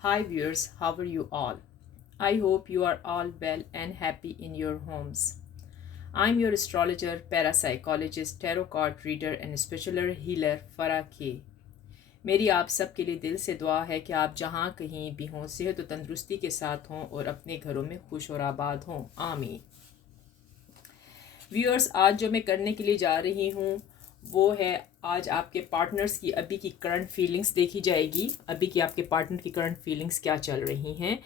Hi viewers, how are you all? I hope you are all well and happy in your homes. I'm your astrologer, parapsychologist, tarot card reader and spiritual healer Farah K. मेरी आप सबके लिए दिल से दुआ है कि आप जहाँ कहीं भी हों सेहत और तंदुरुस्ती के साथ हों और अपने घरों में खुश और आबाद हों। आमीन। व्यूअर्स, आज जो मैं करने के लिए जा रही हूँ वो है आज आपके पार्टनर्स की अभी की करंट फीलिंग्स देखी जाएगी। अभी की आपके पार्टनर की करंट फीलिंग्स क्या चल रही हैं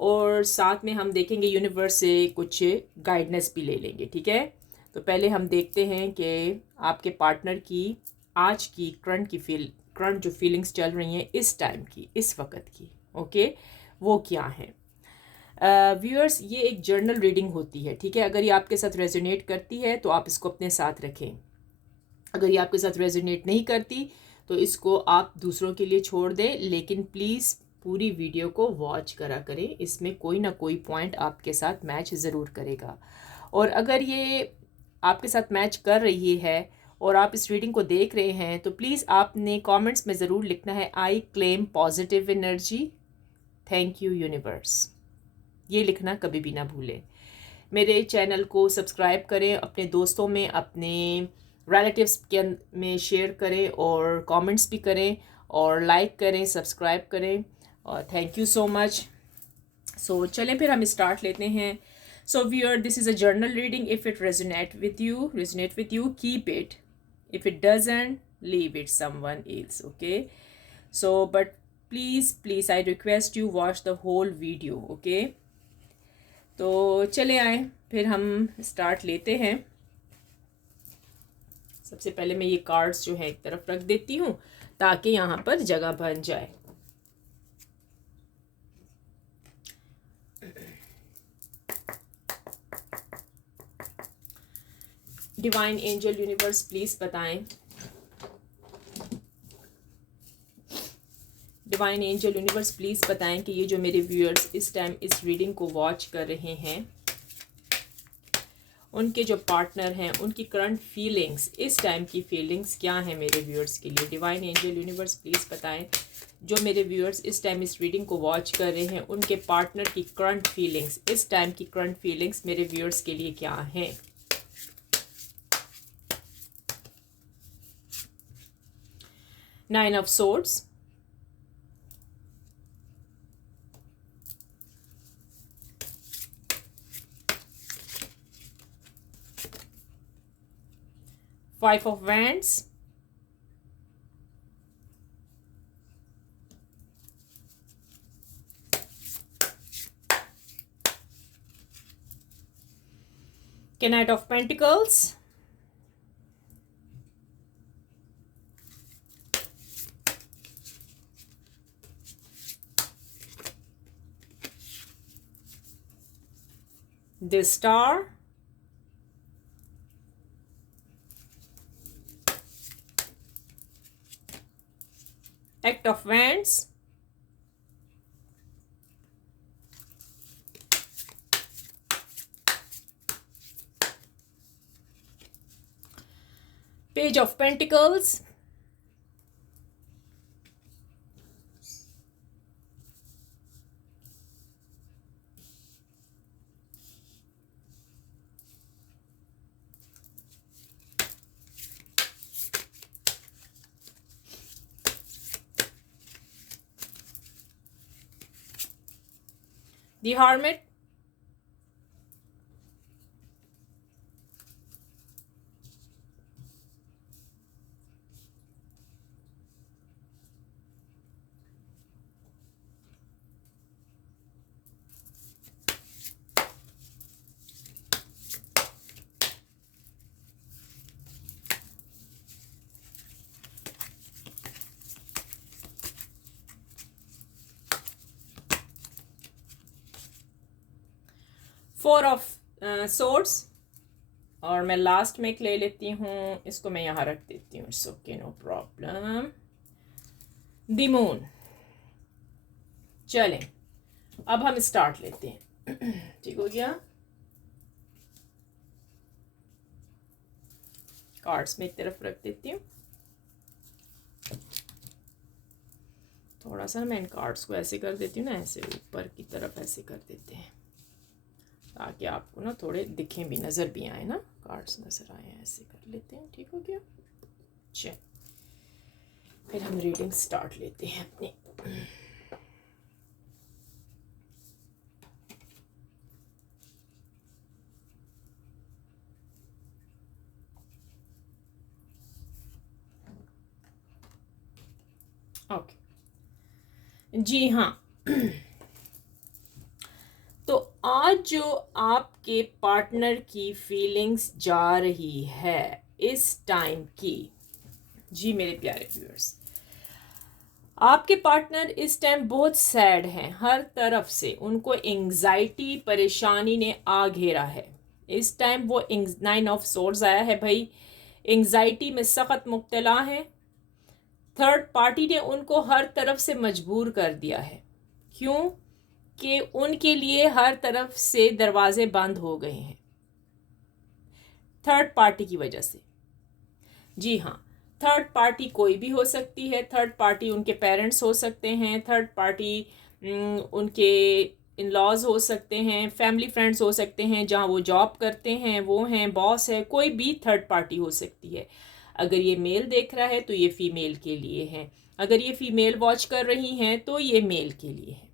और साथ में हम देखेंगे यूनिवर्स से कुछ गाइडेंस भी ले लेंगे। ठीक है, तो पहले हम देखते हैं कि आपके पार्टनर की आज की करंट जो फीलिंग्स चल रही हैं इस टाइम की, इस वक्त की, ओके, वो क्या है। व्यूअर्स, ये एक जर्नल रीडिंग होती है। ठीक है, अगर ये आपके साथ रेजोनेट करती है तो आप इसको अपने साथ रखें। अगर ये आपके साथ रेजोनेट नहीं करती तो इसको आप दूसरों के लिए छोड़ दें, लेकिन प्लीज़ पूरी वीडियो को वॉच करा करें। इसमें कोई ना कोई पॉइंट आपके साथ मैच ज़रूर करेगा। और अगर ये आपके साथ मैच कर रही है और आप इस रीडिंग को देख रहे हैं तो प्लीज़ आपने कमेंट्स में ज़रूर लिखना है, I claim positive energy, thank you universe. ये लिखना कभी भी ना भूलें। मेरे चैनल को सब्सक्राइब करें, अपने दोस्तों में, अपने रिलेटिव्स के में शेयर करें और कमेंट्स भी करें और लाइक करें, सब्सक्राइब करें और thank you so much. So चलें फिर हम स्टार्ट लेते हैं। So viewer, this is a journal reading. If it resonate with you keep it, if it doesn't leave it someone else, okay. So but please I request you watch the whole video, okay. तो चले आए फिर हम start लेते हैं। सबसे पहले मैं ये कार्ड्स जो है एक तरफ रख देती हूँ ताकि यहाँ पर जगह बन जाए। डिवाइन एंजल यूनिवर्स प्लीज बताएं, डिवाइन एंजल यूनिवर्स प्लीज बताएं कि ये जो मेरे व्यूअर्स इस टाइम इस रीडिंग को वॉच कर रहे हैं उनके जो पार्टनर हैं उनकी करंट फीलिंग्स, इस टाइम की फीलिंग्स क्या है मेरे व्यूअर्स के लिए। डिवाइन एंजल यूनिवर्स प्लीज़ बताएं जो मेरे व्यूअर्स इस टाइम इस रीडिंग को वॉच कर रहे हैं उनके पार्टनर की करंट फीलिंग्स, इस टाइम की करंट फीलिंग्स मेरे व्यूअर्स के लिए क्या हैं। Nine of swords, five of wands, night of pentacles, the star, act of wands, page of pentacles, the hermit, four of swords और मैं लास्ट में एक ले लेती हूँ, इसको मैं यहाँ रख देती हूँ, it's okay, no problem, the moon. चलें अब हम स्टार्ट लेते हैं। ठीक हो गया, कार्ड्स में एक तरफ रख देती हूँ, थोड़ा सा मैं इन कार्ड्स को ऐसे कर देती हूँ ना, ऐसे ऊपर की तरफ ऐसे कर देते हैं ताकि आपको ना थोड़े दिखें भी, नज़र भी आए ना, कार्ड्स नज़र आए, ऐसे कर लेते हैं। ठीक हो गया? चल फिर हम रीडिंग स्टार्ट लेते हैं अपनी। ओके जी हाँ। तो आज जो आपके पार्टनर की फीलिंग्स जा रही है इस टाइम की, जी मेरे प्यारे व्यूअर्स, आपके पार्टनर इस टाइम बहुत सैड हैं, हर तरफ से उनको एंग्जाइटी परेशानी ने आ घेरा है। इस टाइम वो 9 ऑफ सोर्ड्स आया है भाई, एंग्जाइटी में सख्त मुब्तला है। थर्ड पार्टी ने उनको हर तरफ से मजबूर कर दिया है। क्यों? कि उनके लिए हर तरफ से दरवाजे बंद हो गए हैं थर्ड पार्टी की वजह से। जी हाँ, थर्ड पार्टी कोई भी हो सकती है। थर्ड पार्टी उनके पेरेंट्स हो सकते हैं, थर्ड पार्टी उनके इन लॉज हो सकते हैं, फैमिली फ्रेंड्स हो सकते हैं, जहाँ वो जॉब करते हैं, वो हैं, बॉस है, कोई भी थर्ड पार्टी हो सकती है। अगर ये मेल देख रहा है तो ये फीमेल के लिए है, अगर ये फीमेल वॉच कर रही हैं तो ये मेल के लिए है।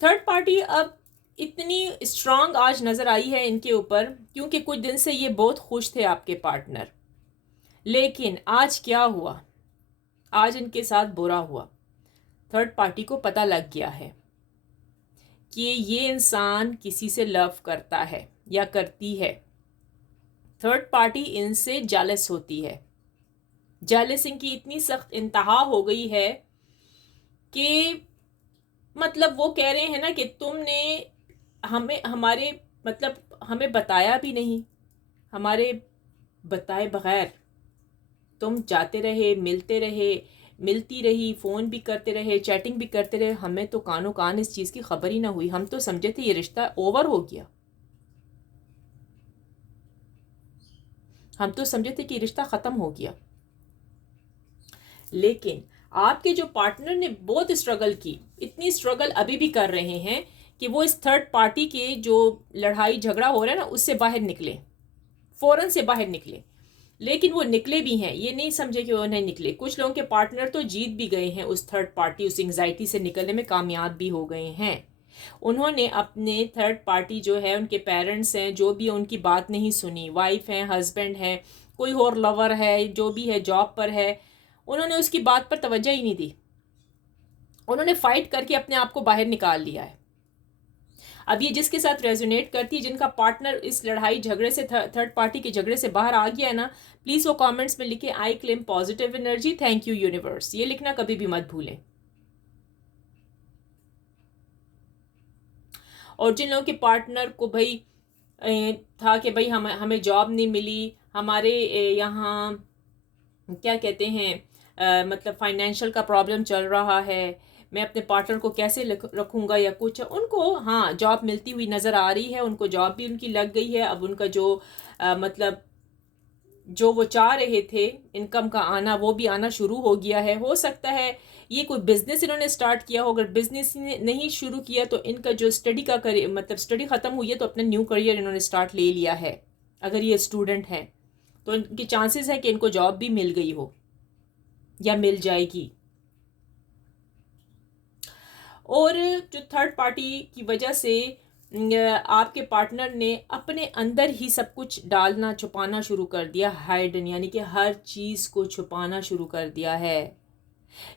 थर्ड पार्टी अब इतनी स्ट्रांग आज नज़र आई है इनके ऊपर, क्योंकि कुछ दिन से ये बहुत खुश थे आपके पार्टनर, लेकिन आज क्या हुआ, आज इनके साथ बुरा हुआ। थर्ड पार्टी को पता लग गया है कि ये इंसान किसी से लव करता है या करती है। थर्ड पार्टी इनसे जेलस होती है। जेलस इनकी इतनी सख्त इंतहा हो गई है कि मतलब वो कह रहे हैं ना कि तुमने हमें हमारे मतलब हमें बताया भी नहीं, हमारे बताए बगैर तुम जाते रहे, मिलते रहे, मिलती रही, फ़ोन भी करते रहे, चैटिंग भी करते रहे, हमें तो कानो कान इस चीज़ की खबर ही ना हुई। हम तो समझे थे ये रिश्ता ओवर हो गया, हम तो समझे थे कि रिश्ता ख़त्म हो गया। लेकिन आपके जो पार्टनर ने बहुत स्ट्रगल की, इतनी स्ट्रगल अभी भी कर रहे हैं कि वो इस थर्ड पार्टी के जो लड़ाई झगड़ा हो रहा है ना उससे बाहर निकले, फ़ौरन से बाहर निकले। लेकिन वो निकले भी हैं, ये नहीं समझे कि वो नहीं निकले। कुछ लोगों के पार्टनर तो जीत भी गए हैं, उस थर्ड पार्टी उस एंग्जाइटी से निकलने में कामयाब भी हो गए हैं। उन्होंने अपने थर्ड पार्टी जो है, उनके पेरेंट्स हैं, जो भी उनकी बात नहीं सुनी, वाइफ है, हस्बैंड है, कोई और लवर है, जो भी है, जॉब पर है, उन्होंने उसकी बात पर तवज्जो ही नहीं दी। उन्होंने फाइट करके अपने आप को बाहर निकाल लिया है। अब ये जिसके साथ रेजोनेट करती है, जिनका पार्टनर इस लड़ाई झगड़े से, थर्ड पार्टी के झगड़े से बाहर आ गया है ना, प्लीज़ वो कमेंट्स में लिखे I claim positive energy, thank you universe. ये लिखना कभी भी मत भूलें। और जिन लोगों के पार्टनर को भाई था कि भाई हमें जॉब नहीं मिली, हमारे यहाँ क्या कहते हैं मतलब फाइनेंशियल का प्रॉब्लम चल रहा है, मैं अपने पार्टनर को कैसे रखूँगा या कुछ, उनको हाँ जॉब मिलती हुई नज़र आ रही है, उनको जॉब भी उनकी लग गई है। अब उनका जो मतलब जो वो चाह रहे थे इनकम का आना, वो भी आना शुरू हो गया है। हो सकता है ये कोई बिज़नेस इन्होंने स्टार्ट किया हो, अगर बिज़नेस नहीं शुरू किया तो इनका जो स्टडी का करियर, मतलब स्टडी ख़त्म हुई है तो अपना न्यू करियर इन्होंने स्टार्ट ले लिया है। अगर ये स्टूडेंट हैं तो इनके चांसेस है कि इनको जॉब भी मिल गई हो या मिल जाएगी। और जो थर्ड पार्टी की वजह से आपके पार्टनर ने अपने अंदर ही सब कुछ डालना, छुपाना शुरू कर दिया, हाइडन, यानी कि हर चीज़ को छुपाना शुरू कर दिया है।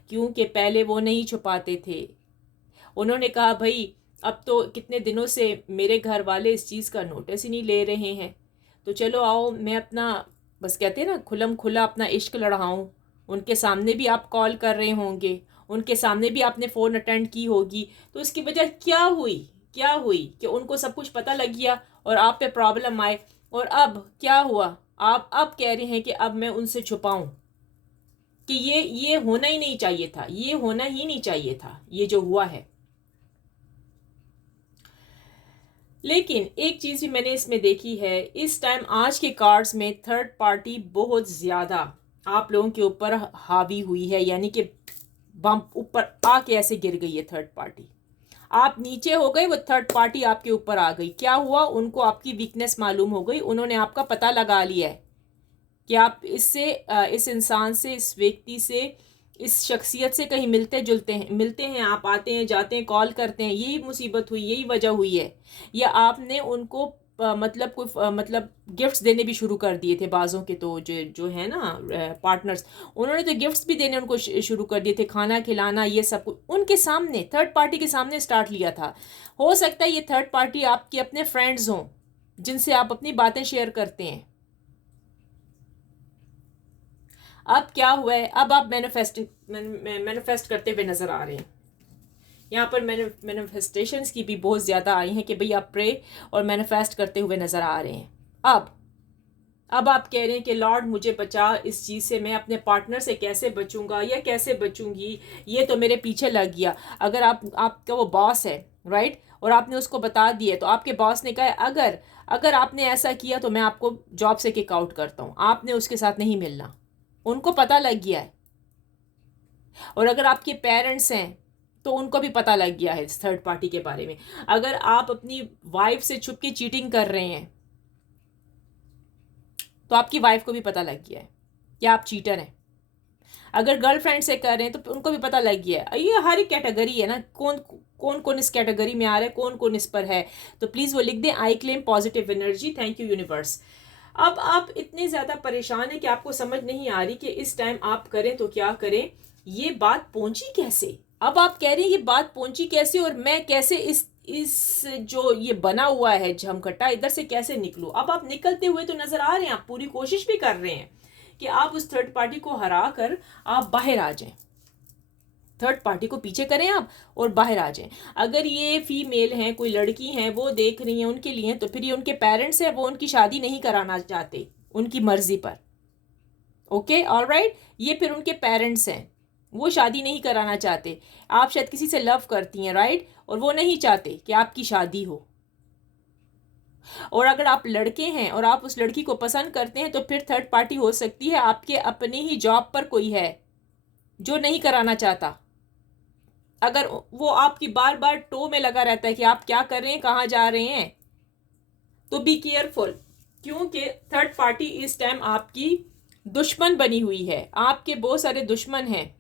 क्योंकि पहले वो नहीं छुपाते थे। उन्होंने कहा भाई अब तो कितने दिनों से मेरे घर वाले इस चीज़ का नोटिस ही नहीं ले रहे हैं, तो चलो आओ मैं अपना, बस कहते हैं ना, खुलम खुला अपना इश्क लड़ाऊँ। उनके सामने भी आप कॉल कर रहे होंगे, उनके सामने भी आपने फ़ोन अटेंड की होगी, तो इसकी वजह क्या हुई कि उनको सब कुछ पता लग गया और आप पे प्रॉब्लम आए। और अब क्या हुआ, आप अब कह रहे हैं कि अब मैं उनसे छुपाऊं, कि ये होना ही नहीं चाहिए था, ये होना ही नहीं चाहिए था, ये जो हुआ है। लेकिन एक चीज़ भी मैंने इसमें देखी है, इस टाइम आज के कार्ड्स में थर्ड पार्टी बहुत ज़्यादा आप लोगों के ऊपर हावी हुई है, यानी कि बम ऊपर आके ऐसे गिर गई है थर्ड पार्टी। आप नीचे हो गए, वो थर्ड पार्टी आपके ऊपर आ गई। क्या हुआ, उनको आपकी वीकनेस मालूम हो गई, उन्होंने आपका पता लगा लिया है कि आप इससे इस इंसान से, इस व्यक्ति से, इस शख्सियत से कहीं मिलते हैं, आप आते हैं जाते हैं, कॉल करते हैं, यही मुसीबत हुई, यही वजह हुई है। या आपने उनको मतलब कोई मतलब गिफ्ट्स देने भी शुरू कर दिए थे। बाज़ों के तो जो जो है ना पार्टनर्स, उन्होंने तो गिफ्ट्स भी देने उनको शुरू कर दिए थे, खाना खिलाना, ये सब कुछ उनके सामने, थर्ड पार्टी के सामने स्टार्ट लिया था। हो सकता है ये थर्ड पार्टी आपके अपने फ्रेंड्स हों, जिनसे आप अपनी बातें शेयर करते हैं। अब क्या हुआ है, अब आप मैनिफेस्ट करते हुए नजर आ रहे हैं। यहाँ पर मैनिफेस्टेशंस की भी बहुत ज़्यादा आई हैं कि भाई आप प्रे और मैनिफेस्ट करते हुए नजर आ रहे हैं। अब आप कह रहे हैं कि लॉर्ड मुझे बचा इस चीज़ से, मैं अपने पार्टनर से कैसे बचूंगा या कैसे बचूंगी, ये तो मेरे पीछे लग गया। अगर आपका वो बॉस है, राइट, और आपने उसको बता दिया, तो आपके बॉस ने कहा अगर अगर आपने ऐसा किया तो मैं आपको जॉब से किक आउट करता हूँ, आपने उसके साथ नहीं मिलना। उनको पता लग गया है। और अगर आपके पेरेंट्स हैं तो उनको भी पता लग गया है इस थर्ड पार्टी के बारे में। अगर आप अपनी वाइफ से छुप के चीटिंग कर रहे हैं तो आपकी वाइफ को भी पता लग गया है कि आप चीटर हैं। अगर गर्लफ्रेंड से कर रहे हैं तो उनको भी पता लग गया है। ये हर एक कैटेगरी है ना, कौन कौन कौन इस कैटेगरी में आ रहा है, कौन कौन इस पर है। तो प्लीज़ वो लिख दें, I claim positive energy, thank you universe. अब आप इतने ज़्यादा परेशान हैं कि आपको समझ नहीं आ रही कि इस टाइम आप करें तो क्या करें। ये बात पहुंची कैसे, अब आप कह रहे हैं ये बात पहुंची कैसे, और मैं कैसे इस जो ये बना हुआ है झमकट्टा, इधर से कैसे निकलूं। अब आप निकलते हुए तो नजर आ रहे हैं, आप पूरी कोशिश भी कर रहे हैं कि आप उस थर्ड पार्टी को हरा कर आप बाहर आ जाएं, थर्ड पार्टी को पीछे करें आप और बाहर आ जाएं। अगर ये फीमेल हैं, कोई लड़की हैं, वो देख रही हैं उनके लिए, तो फिर ये उनके पेरेंट्स हैं, वो उनकी शादी नहीं कराना चाहते उनकी मर्जी पर। ओके ऑलराइट, ये फिर उनके पेरेंट्स हैं, वो शादी नहीं कराना चाहते। आप शायद किसी से लव करती हैं, राइट, और वो नहीं चाहते कि आपकी शादी हो। और अगर आप लड़के हैं और आप उस लड़की को पसंद करते हैं, तो फिर थर्ड पार्टी हो सकती है आपके अपने ही जॉब पर कोई है जो नहीं कराना चाहता। अगर वो आपकी बार बार टो में लगा रहता है कि आप क्या कर रहे हैं, कहाँ जा रहे हैं, तो बी केयरफुल, क्योंकि थर्ड पार्टी इस टाइम आपकी दुश्मन बनी हुई है। आपके बहुत सारे दुश्मन हैं,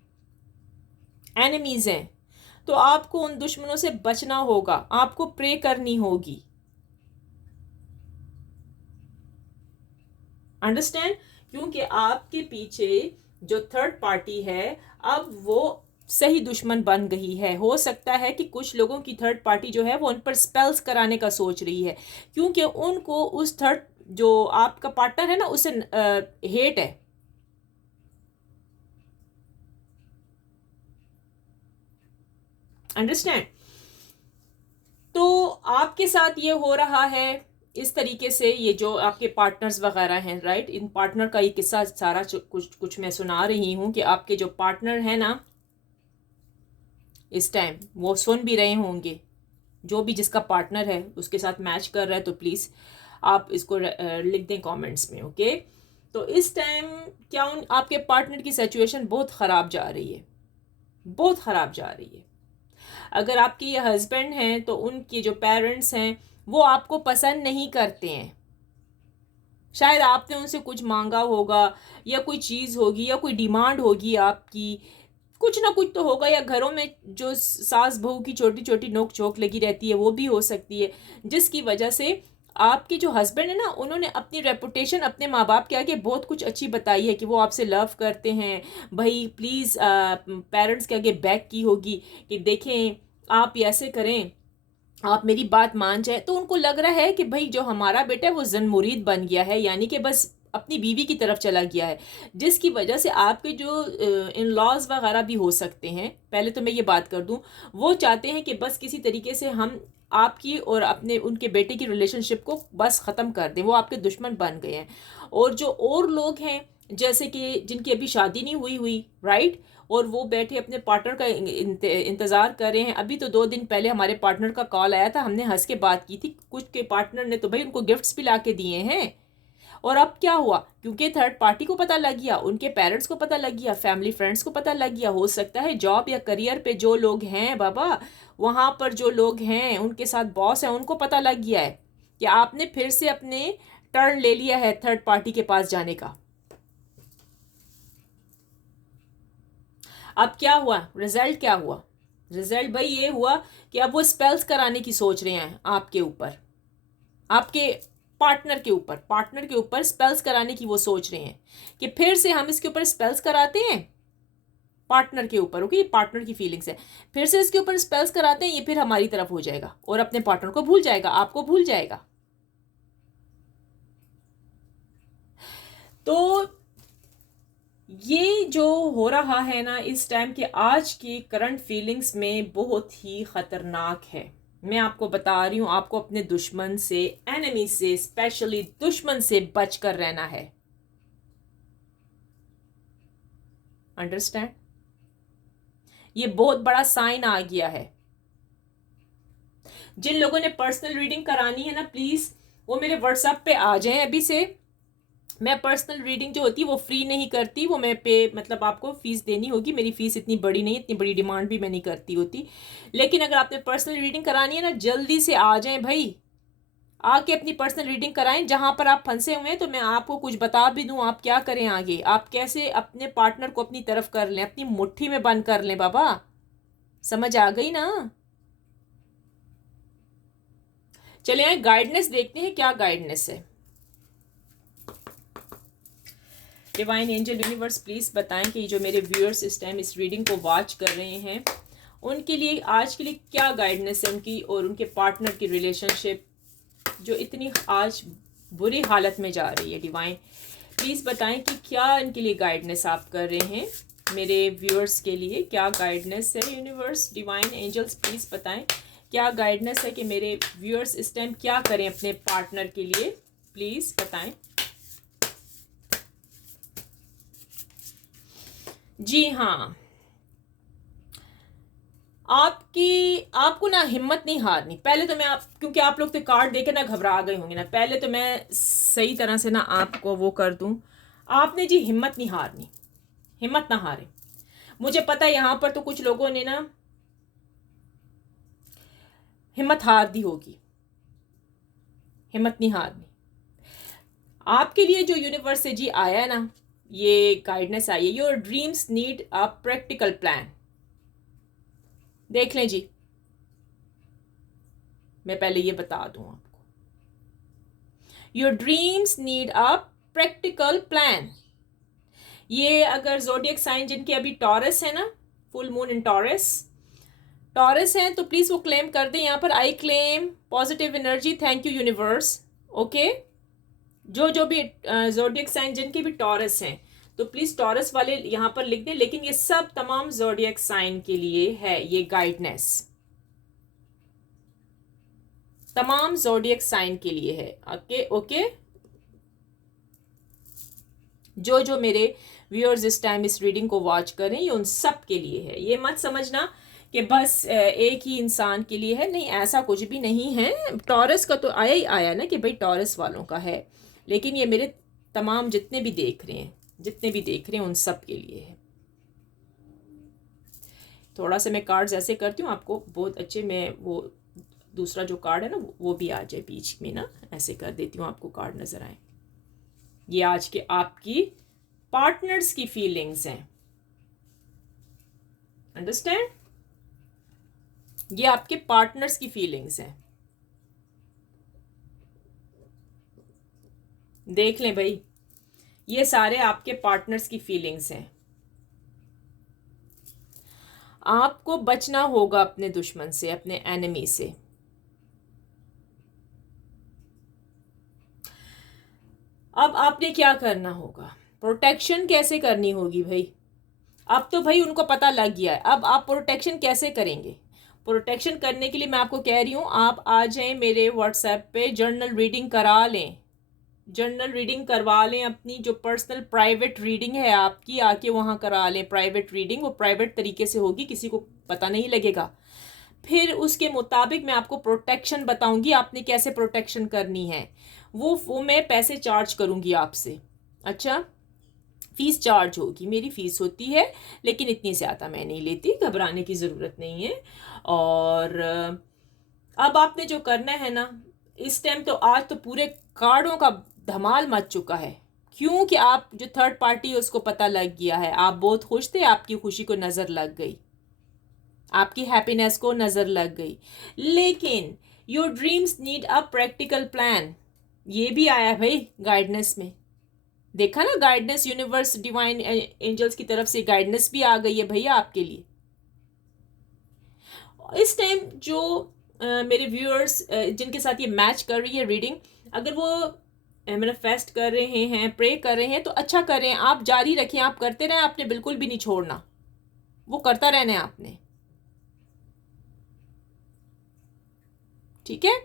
एनिमीज हैं, तो आपको उन दुश्मनों से बचना होगा, आपको प्रे करनी होगी। अंडरस्टैंड, क्योंकि आपके पीछे जो थर्ड पार्टी है, अब वो सही दुश्मन बन गई है। हो सकता है कि कुछ लोगों की थर्ड पार्टी जो है वो उन पर स्पेल्स कराने का सोच रही है, क्योंकि उनको उस थर्ड जो आपका पार्टनर है ना, उससे हेट है। अंडरस्टैंड, तो आपके साथ ये हो रहा है इस तरीके से। ये जो आपके पार्टनर्स वगैरह हैं, राइट, इन पार्टनर का ये किस्सा सारा कुछ कुछ मैं सुना रही हूँ कि आपके जो पार्टनर हैं ना, इस टाइम वो सुन भी रहे होंगे। जो भी जिसका पार्टनर है उसके साथ मैच कर रहा है, तो प्लीज़ आप इसको लिख दें कमेंट्स में। ओके, तो इस टाइम क्या उन आपके पार्टनर की सिचुएशन बहुत ख़राब जा रही है, बहुत ख़राब जा रही है। अगर आपके ये हस्बैंड हैं तो उनके जो पेरेंट्स हैं वो आपको पसंद नहीं करते हैं। शायद आपने उनसे कुछ मांगा होगा, या कोई चीज़ होगी, या कोई डिमांड होगी आपकी, कुछ ना कुछ तो होगा। या घरों में जो सास बहू की छोटी छोटी नोक झोंक लगी रहती है, वो भी हो सकती है, जिसकी वजह से आपके जो हस्बैंड है ना, उन्होंने अपनी रेपुटेशन अपने माँ बाप के आगे बहुत कुछ अच्छी बताई है कि वो आपसे लव करते हैं। भाई प्लीज़ पेरेंट्स के आगे बैक की होगी कि देखें आप ऐसे करें, आप मेरी बात मान जाए। तो उनको लग रहा है कि भाई जो हमारा बेटा है वो जन मुरीद बन गया है, यानी कि बस अपनी बीवी की तरफ चला गया है, जिसकी वजह से आपके जो इन लॉज वगैरह भी हो सकते हैं। पहले तो मैं ये बात कर दूं, वो चाहते हैं कि बस किसी तरीके से हम आपकी और अपने उनके बेटे की रिलेशनशिप को बस ख़त्म कर दें, वो आपके दुश्मन बन गए हैं। और जो और लोग हैं, जैसे कि जिनकी अभी शादी नहीं हुई, राइट, और वो बैठे अपने पार्टनर का इंतज़ार कर रहे हैं। अभी तो 2 दिन पहले हमारे पार्टनर का कॉल आया था, हमने हंस के बात की थी। कुछ के पार्टनर ने तो भाई उनको गिफ्ट्स भी ला के दिए हैं, और अब क्या हुआ, क्योंकि थर्ड पार्टी को पता लग गया, उनके पेरेंट्स को पता लग गया, फैमिली फ्रेंड्स को पता लग गया, हो सकता है जॉब या करियर पे जो लोग हैं बाबा, वहाँ पर जो लोग हैं उनके साथ बॉस है, उनको पता लग गया है कि आपने फिर से अपने टर्न ले लिया है थर्ड पार्टी के पास जाने का। अब क्या हुआ, रिजल्ट क्या हुआ, रिजल्ट भाई ये हुआ कि अब वो स्पेल्स कराने की सोच रहे हैं आपके ऊपर, आपके पार्टनर के ऊपर स्पेल्स कराने की वो सोच रहे हैं कि फिर से हम इसके ऊपर स्पेल्स कराते हैं पार्टनर के ऊपर। ओके, पार्टनर की फीलिंग्स है, फिर से इसके ऊपर स्पेल्स कराते हैं, ये फिर हमारी तरफ हो जाएगा और अपने पार्टनर को भूल जाएगा, आपको भूल जाएगा। तो ये जो हो रहा है ना इस टाइम के आज की करंट फीलिंग्स में बहुत ही खतरनाक है। मैं आपको बता रही हूं, आपको अपने दुश्मन से, एनिमी से, स्पेशली दुश्मन से बच कर रहना है। अंडरस्टैंड? ये बहुत बड़ा साइन आ गया है। जिन लोगों ने पर्सनल रीडिंग करानी है ना, प्लीज वो मेरे व्हाट्सएप पे आ जाएं अभी से। मैं पर्सनल रीडिंग जो होती है वो फ्री नहीं करती, वो मैं पे मतलब आपको फीस देनी होगी। मेरी फीस इतनी बड़ी नहीं, इतनी बड़ी डिमांड भी मैं नहीं करती होती। लेकिन अगर आपने पर्सनल रीडिंग करानी है ना, जल्दी से आ जाएं भाई, आके अपनी पर्सनल रीडिंग कराएं। जहां पर आप फंसे हुए हैं तो मैं आपको कुछ बता भी दूं, आप क्या करें आगे, आप कैसे अपने पार्टनर को अपनी तरफ कर लें, अपनी मुट्ठी में बंद कर लें। बाबा समझ आ गई ना? चले आए गाइडनेस देखते हैं, क्या गाइडनेस है। डिवाइन एंजल यूनिवर्स प्लीज बताएं कि जो मेरे व्यूअर्स इस टाइम इस रीडिंग को वॉच कर रहे हैं उनके लिए आज के लिए क्या गाइडनेस है उनकी और उनके पार्टनर की रिलेशनशिप जो इतनी आज बुरी हालत में जा रही है। डिवाइन प्लीज बताएं कि क्या इनके लिए गाइडनेस आप कर रहे हैं, मेरे व्यूअर्स के लिए क्या गाइडनेस है। यूनिवर्स, डिवाइन एंजल्स प्लीज बताएं क्या गाइडनेस है कि मेरे व्यूअर्स इस टाइम क्या करें अपने पार्टनर के लिए, प्लीज बताएं। जी हाँ, आपको ना हिम्मत नहीं हारनी। पहले तो मैं क्योंकि आप लोग तो कार्ड देके ना घबरा गए होंगे ना, पहले तो मैं सही तरह से ना आपको वो कर दूं। आपने जी हिम्मत नहीं हारनी, हिम्मत ना हारे। मुझे पता है यहाँ पर तो कुछ लोगों ने ना हिम्मत हार दी होगी, हिम्मत नहीं हारनी। आपके लिए जो यूनिवर्स से जी आया है ना, ये गाइडनेस आई है, your dreams need a practical plan. देख लें जी, मैं पहले ये बता दूं आपको, your dreams need a practical plan. ये अगर जोडियक साइन जिनके अभी टॉरस है ना, फुल मून इन टॉरस हैं तो प्लीज वो क्लेम कर दें यहाँ पर, I claim positive energy, thank you universe. Okay, जो भी जोडियक साइन जिनके भी टॉरस हैं तो प्लीज टॉरस वाले यहाँ पर लिख दें। लेकिन ये सब तमाम जोडियक साइन के लिए है ये गाइडनेस, तमाम जोडियक साइन के लिए है। ओके ओके, जो मेरे व्यूअर्स इस टाइम इस रीडिंग को वॉच कर रहे हैं ये उन सब के लिए है। ये मत समझना कि बस एक ही इंसान के लिए है, नहीं, ऐसा कुछ भी नहीं है। टॉरस का तो आया ही आया ना कि भाई टॉरस वालों का है, लेकिन ये मेरे तमाम जितने भी देख रहे हैं उन सब के लिए है। थोड़ा सा मैं कार्ड्स ऐसे करती हूँ आपको बहुत अच्छे, मैं वो दूसरा जो कार्ड है ना वो भी आ जाए बीच में ना, ऐसे कर देती हूँ आपको कार्ड नजर आए। ये आज के आपकी पार्टनर्स की फीलिंग्स हैं, अंडरस्टैंड? ये आपके पार्टनर्स की फीलिंग्स हैं। देख लें भाई, ये सारे आपके पार्टनर्स की फीलिंग्स हैं। आपको बचना होगा अपने दुश्मन से, अपने एनिमी से। अब आपने क्या करना होगा, प्रोटेक्शन कैसे करनी होगी भाई। अब तो भाई उनको पता लग गया है, अब आप प्रोटेक्शन कैसे करेंगे। प्रोटेक्शन करने के लिए मैं आपको कह रही हूँ आप आ जाएं मेरे व्हाट्सएप पे, जर्नल रीडिंग करा लें, जर्नल रीडिंग करवा लें। अपनी जो पर्सनल प्राइवेट रीडिंग है आपकी, आके वहाँ करा लें प्राइवेट रीडिंग। वो प्राइवेट तरीके से होगी, किसी को पता नहीं लगेगा। फिर उसके मुताबिक मैं आपको प्रोटेक्शन बताऊंगी आपने कैसे प्रोटेक्शन करनी है। वो मैं पैसे चार्ज करूँगी आपसे। अच्छा, फ़ीस चार्ज होगी, मेरी फ़ीस होती है, लेकिन इतनी ज़्यादा मैं नहीं लेती, घबराने की ज़रूरत नहीं है। और अब आपने जो करना है ना, इस टाइम तो आज तो पूरे कार्डों का धमाल मच चुका है, क्योंकि आप जो थर्ड पार्टी है उसको पता लग गया है। आप बहुत खुश थे, आपकी खुशी को नज़र लग गई, आपकी हैप्पीनेस को नज़र लग गई। लेकिन your dreams need a practical plan, ये भी आया भाई गाइडेंस में। देखा ना, गाइडेंस, यूनिवर्स, डिवाइन एंजल्स की तरफ से गाइडेंस भी आ गई है भैया आपके लिए। इस टाइम जो मेरे व्यूअर्स जिनके साथ ये मैच कर रही है रीडिंग, अगर वो मैनिफेस्ट कर रहे हैं, प्रे कर रहे हैं, तो अच्छा करें, आप जारी रखें, आप करते रहें, आपने बिल्कुल भी नहीं छोड़ना, वो करता रहना है आपने। ठीक है,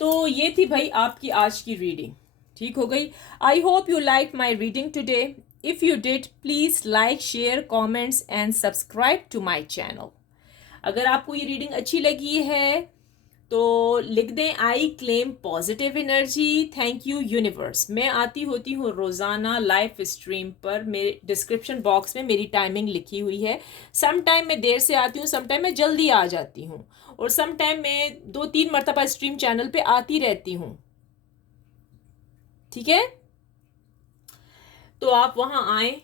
तो ये थी भाई आपकी आज की रीडिंग, ठीक हो गई। I hope you like my reading today. If you did, please like, share, comments and subscribe to my channel. अगर आपको ये रीडिंग अच्छी लगी है तो लिख दें, I claim positive energy, thank you universe. मैं आती होती हूँ रोज़ाना लाइव स्ट्रीम पर, मेरे डिस्क्रिप्शन बॉक्स में मेरी टाइमिंग लिखी हुई है। सम टाइम मैं देर से आती हूँ, सम टाइम मैं जल्दी आ जाती हूँ, और सम टाइम मैं 2-3 मरतबा स्ट्रीम चैनल पे आती रहती हूँ। ठीक है, तो आप वहाँ आएँ।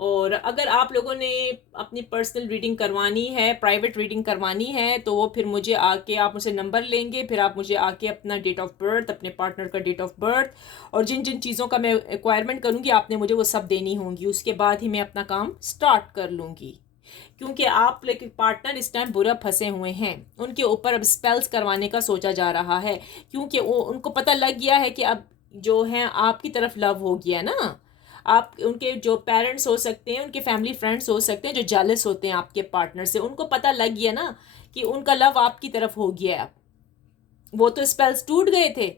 और अगर आप लोगों ने अपनी पर्सनल रीडिंग करवानी है, प्राइवेट रीडिंग करवानी है, तो वो फिर मुझे आके, आप मुझसे नंबर लेंगे, फिर आप मुझे आके अपना डेट ऑफ बर्थ, अपने पार्टनर का डेट ऑफ बर्थ और जिन जिन चीज़ों का मैं रिक्वायरमेंट करूँगी आपने मुझे वो सब देनी होंगी। उसके बाद ही मैं अपना काम स्टार्ट कर लूँगी, क्योंकि आप लेकिन पार्टनर इस टाइम बुरा फंसे हुए हैं, उनके ऊपर अब स्पेल्स करवाने का सोचा जा रहा है, क्योंकि वो उनको पता लग गया है कि अब जो है आपकी तरफ लव हो गया ना। आप उनके जो पेरेंट्स हो सकते हैं, उनके फैमिली फ्रेंड्स हो सकते हैं जो जेलस होते हैं आपके पार्टनर से, उनको पता लग गया ना कि उनका लव आपकी तरफ हो गया है। अब वो तो स्पेल्स टूट गए थे,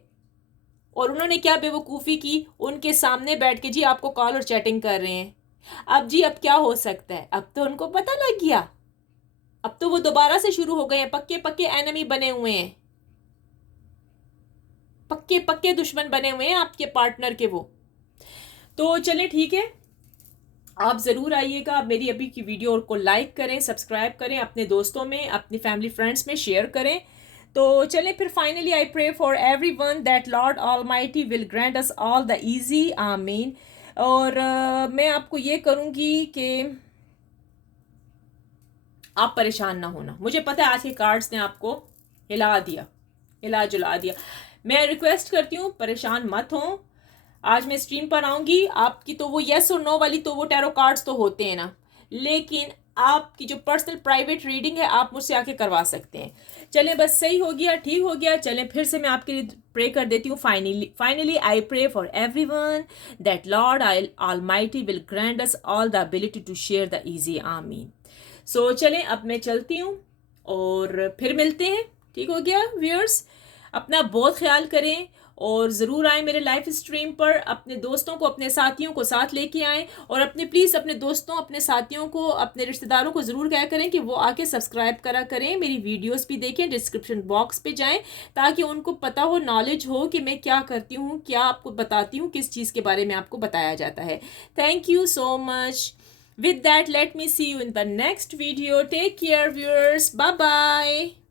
और उन्होंने क्या बेवकूफ़ी की, उनके सामने बैठ के जी आपको कॉल और चैटिंग कर रहे हैं। अब जी अब क्या हो सकता है, अब तो उनको पता लग गया, अब तो वो दोबारा से शुरू हो गए हैं, पक्के पक्के एनिमी बने हुए हैं, पक्के पक्के दुश्मन बने हुए हैं आपके पार्टनर के वो। तो चले ठीक है, आप ज़रूर आइएगा, आप मेरी अभी की वीडियो को लाइक करें, सब्सक्राइब करें, अपने दोस्तों में, अपनी फैमिली फ्रेंड्स में शेयर करें। तो चलें फिर, finally I pray for everyone that Lord Almighty will grant us all the easy, आमीन। और मैं आपको ये करूँगी कि आप परेशान ना होना। मुझे पता है आज के कार्ड्स ने आपको हिला दिया, हिला जुला दिया। मैं रिक्वेस्ट करती हूँ परेशान मत हो। आज मैं स्ट्रीम पर आऊँगी, आपकी तो वो येस और नो वाली तो वो टैरो कार्ड्स तो होते हैं ना, लेकिन आपकी जो पर्सनल प्राइवेट रीडिंग है आप मुझसे आके करवा सकते हैं। चलें, बस सही हो गया, ठीक हो गया। चलें फिर से मैं आपके लिए प्रे कर देती हूँ। Finally I pray for everyone that Lord Almighty will grant us all the ability to share the easy, आमीन। सो चलें, अब मैं चलती हूँ और फिर मिलते हैं। ठीक हो गया व्यूअर्स, अपना बहुत ख्याल करें और ज़रूर आएँ मेरे लाइव स्ट्रीम पर। अपने दोस्तों को, अपने साथियों को साथ लेके आएँ, और अपने प्लीज़ अपने दोस्तों, अपने साथियों को, अपने रिश्तेदारों को ज़रूर क्या करें कि वो आके सब्सक्राइब करा करें, मेरी वीडियोस भी देखें, डिस्क्रिप्शन बॉक्स पे जाएं, ताकि उनको पता हो, नॉलेज हो कि मैं क्या करती हूँ, क्या आपको बताती हूँ, किस चीज़ के बारे में आपको बताया जाता है। Thank you so much. With that, let me see you in the next video. Take care, viewers. Bye bye.